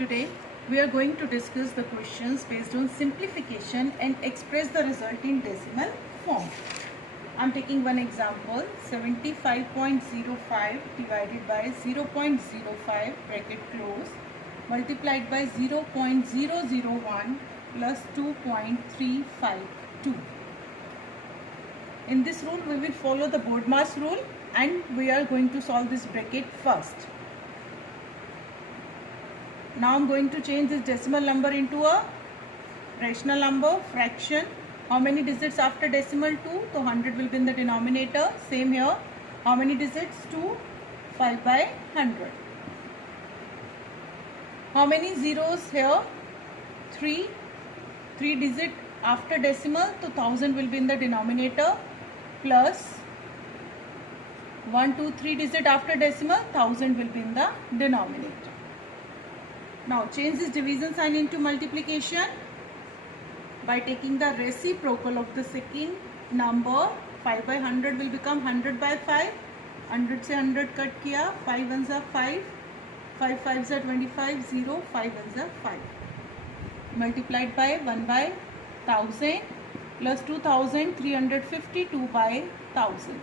Today we are going to discuss the questions based on simplification and express the result in decimal form. I am taking one example, 75.05 divided by 0.05 bracket close multiplied by 0.001 plus 2.352. In this rule we will follow the BODMAS rule and we are going to solve this bracket first. Now I am going to change this decimal number into a rational number, fraction. How many digits after decimal? 2. So 100 will be in the denominator. Same here. How many digits? 2. 5 by 100. How many zeros here? 3. 3 digit after decimal. So 1000 will be in the denominator. Plus 1, 2, 3 digit after decimal. 1000 will be in the denominator. Now change this division sign into multiplication by taking the reciprocal of the second number. 5 by 100 will become 100 by 5. 100 से 100 cut किया. 5 ones are 5. 5 fives are 25. 0. 5 ones are 5. Multiplied by 1 by 1000 plus 2352 by 1000.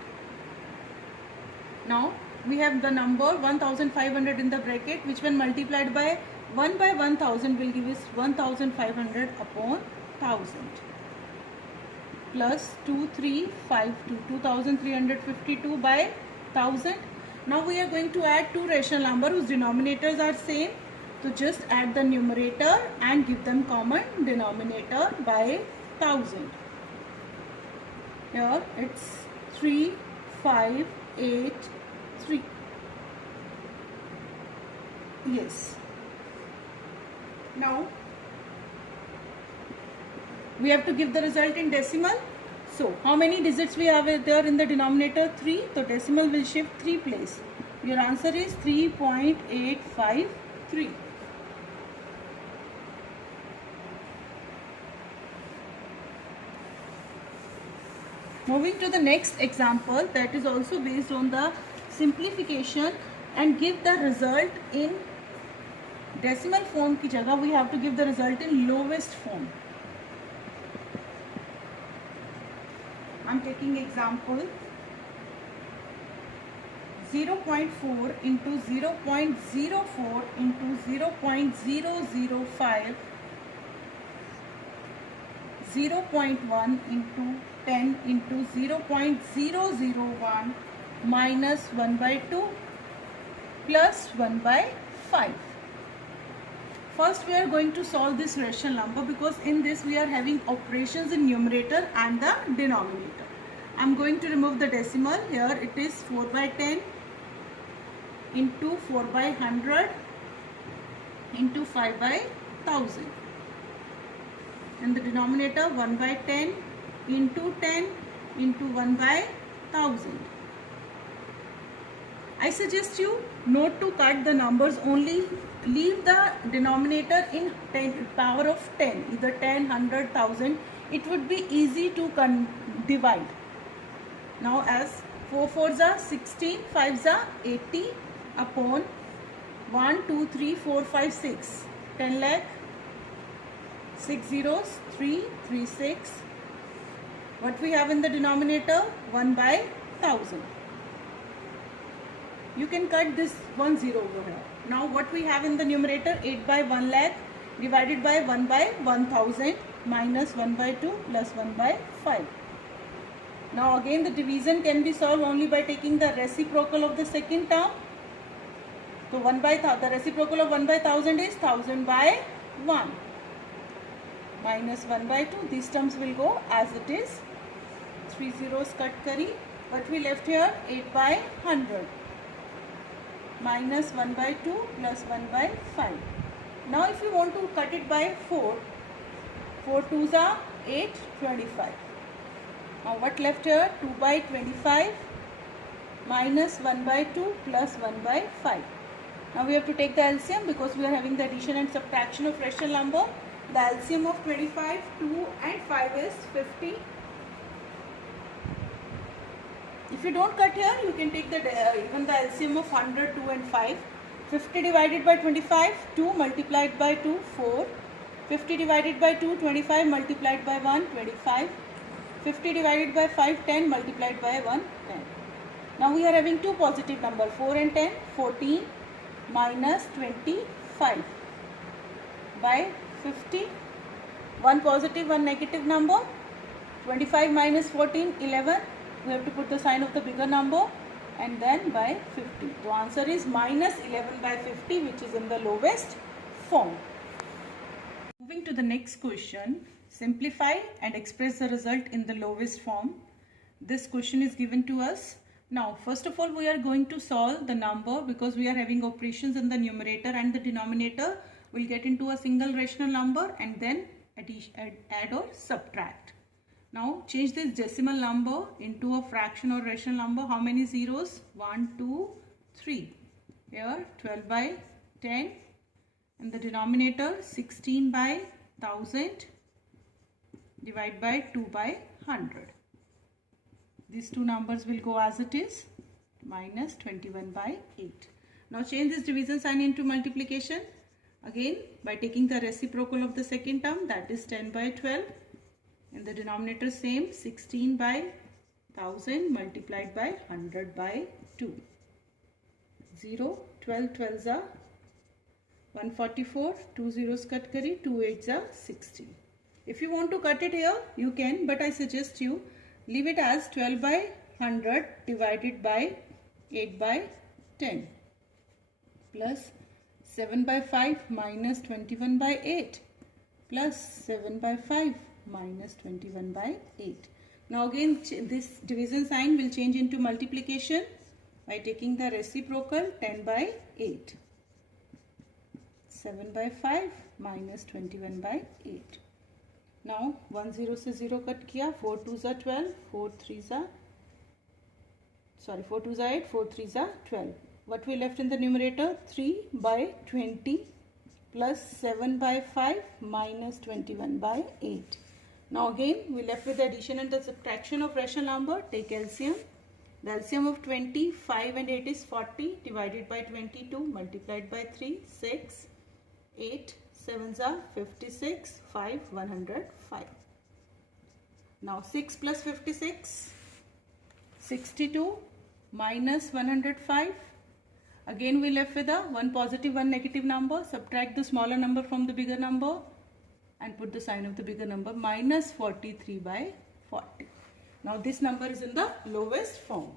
Now we have the number 1500 in the bracket, which when multiplied by 1 by 1000 will give us 1500 upon 1000 plus 2352 by 1000. Now we are going to add two rational numbers whose denominators are same. So just add the numerator and give them common denominator by 1000. Here it's 3583. Yes. Now we have to give the result in decimal. So how many digits we have there in the denominator? 3. So decimal will shift 3 place. Your answer is 3.853. Moving to the next example, that is also based on the simplification and give the result in decimal form की जगह we have to give the result in lowest form. I am taking example 0.4 into 0.04 into 0.005, 0.1 into 10 into 0.001 minus 1 by 2 plus 1 by 5. First we are going to solve this rational number because in this we are having operations in numerator and the denominator. I am going to remove the decimal. Here it is 4 by 10 into 4 by 100 into 5 by 1000. In the denominator 1 by 10 into 10 into 1 by 1000. I suggest you not to cut the numbers, only leave the denominator in power of 10, either 10, 100, 1000. It would be easy to divide. Now as 4 4s are 16, 5s are 80 upon 1, 2, 3, 4, 5, 6. 10 lakh, 6 zeros, 3, 3, 6. What we have in the denominator? 1 by 1000. You can cut this 1 0 over here. Now what we have in the numerator? 8 by 1 lakh divided by 1 by 1000 minus 1 by 2 plus 1 by 5. Now again the division can be solved only by taking the reciprocal of the second term. So the reciprocal of 1 by 1000 is 1000 by 1 minus 1 by 2. These terms will go as it is. 3 zeros cut kari. What we left here? 8 by 100 minus 1 by 2 plus 1 by 5. Now if you want to cut it by 4, 4 2s are 8, 25. Now what left here? 2 by 25 minus 1 by 2 plus 1 by 5. Now we have to take the LCM because we are having the addition and subtraction of rational number. The LCM of 25, 2 and 5 is 50. If you don't cut here, you can take the even the LCM of 100, 2 and 5. 50 divided by 25, 2 multiplied by 2, 4. 50 divided by 2, 25 multiplied by 1, 25. 50 divided by 5, 10 multiplied by 1, 10. Now we are having two positive numbers, 4 and 10, 14 minus 25 by 50. One positive, one negative number. 25 minus 14, 11. We have to put the sign of the bigger number, and then by 50. The answer is minus 11 by 50, which is in the lowest form. Moving to the next question, simplify and express the result in the lowest form. This question is given to us. Now, first of all, we are going to solve the number because we are having operations in the numerator and the denominator. We'll get into a single rational number and then add or subtract. Now change this decimal number into a fraction or rational number. How many zeros? 1, 2, 3. Here 12 by 10. And the denominator 16 by 1000. Divide by 2 by 100. These two numbers will go as it is. Minus 21 by 8. Now change this division sign into multiplication. Again by taking the reciprocal of the second term, that is 10 by 12. And the denominator same, 16 by 1000 multiplied by 100 by 2. 0, 12 12s are 144, 2 zeros cut kari, 2 8s are 16. If you want to cut it here, you can, but I suggest you leave it as 12 by 100 divided by 8 by 10 plus 7 by 5 minus 21 by 8 plus 7 by 5 minus 21 by 8. Now again this division sign will change into multiplication by taking the reciprocal 10 by 8. 7 by 5 minus 21 by 8. Now 1 0 से 0 cut किया, 4 2s are 12, 4 3s are 8, 4 3s are 12. What we left in the numerator? 3 by 20 plus 7 by 5 minus 21 by 8. Now again we left with the addition and the subtraction of rational number. Take LCM. The LCM of 20, 5 and 8 is 40 divided by 22 multiplied by 3, 6, 8, 7s are 56, 5, 105. Now 6 plus 56, 62 minus 105. Again we left with a one positive, one negative number. Subtract the smaller number from the bigger number and put the sign of the bigger number, minus 43 by 40. Now this number is in the lowest form.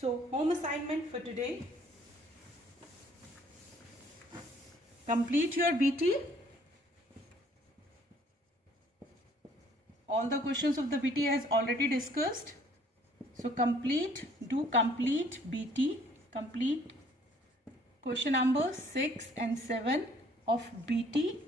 So home assignment for today. Complete your BT. All the questions of the BT has already discussed. So do complete BT, complete question numbers 6 and 7 of BT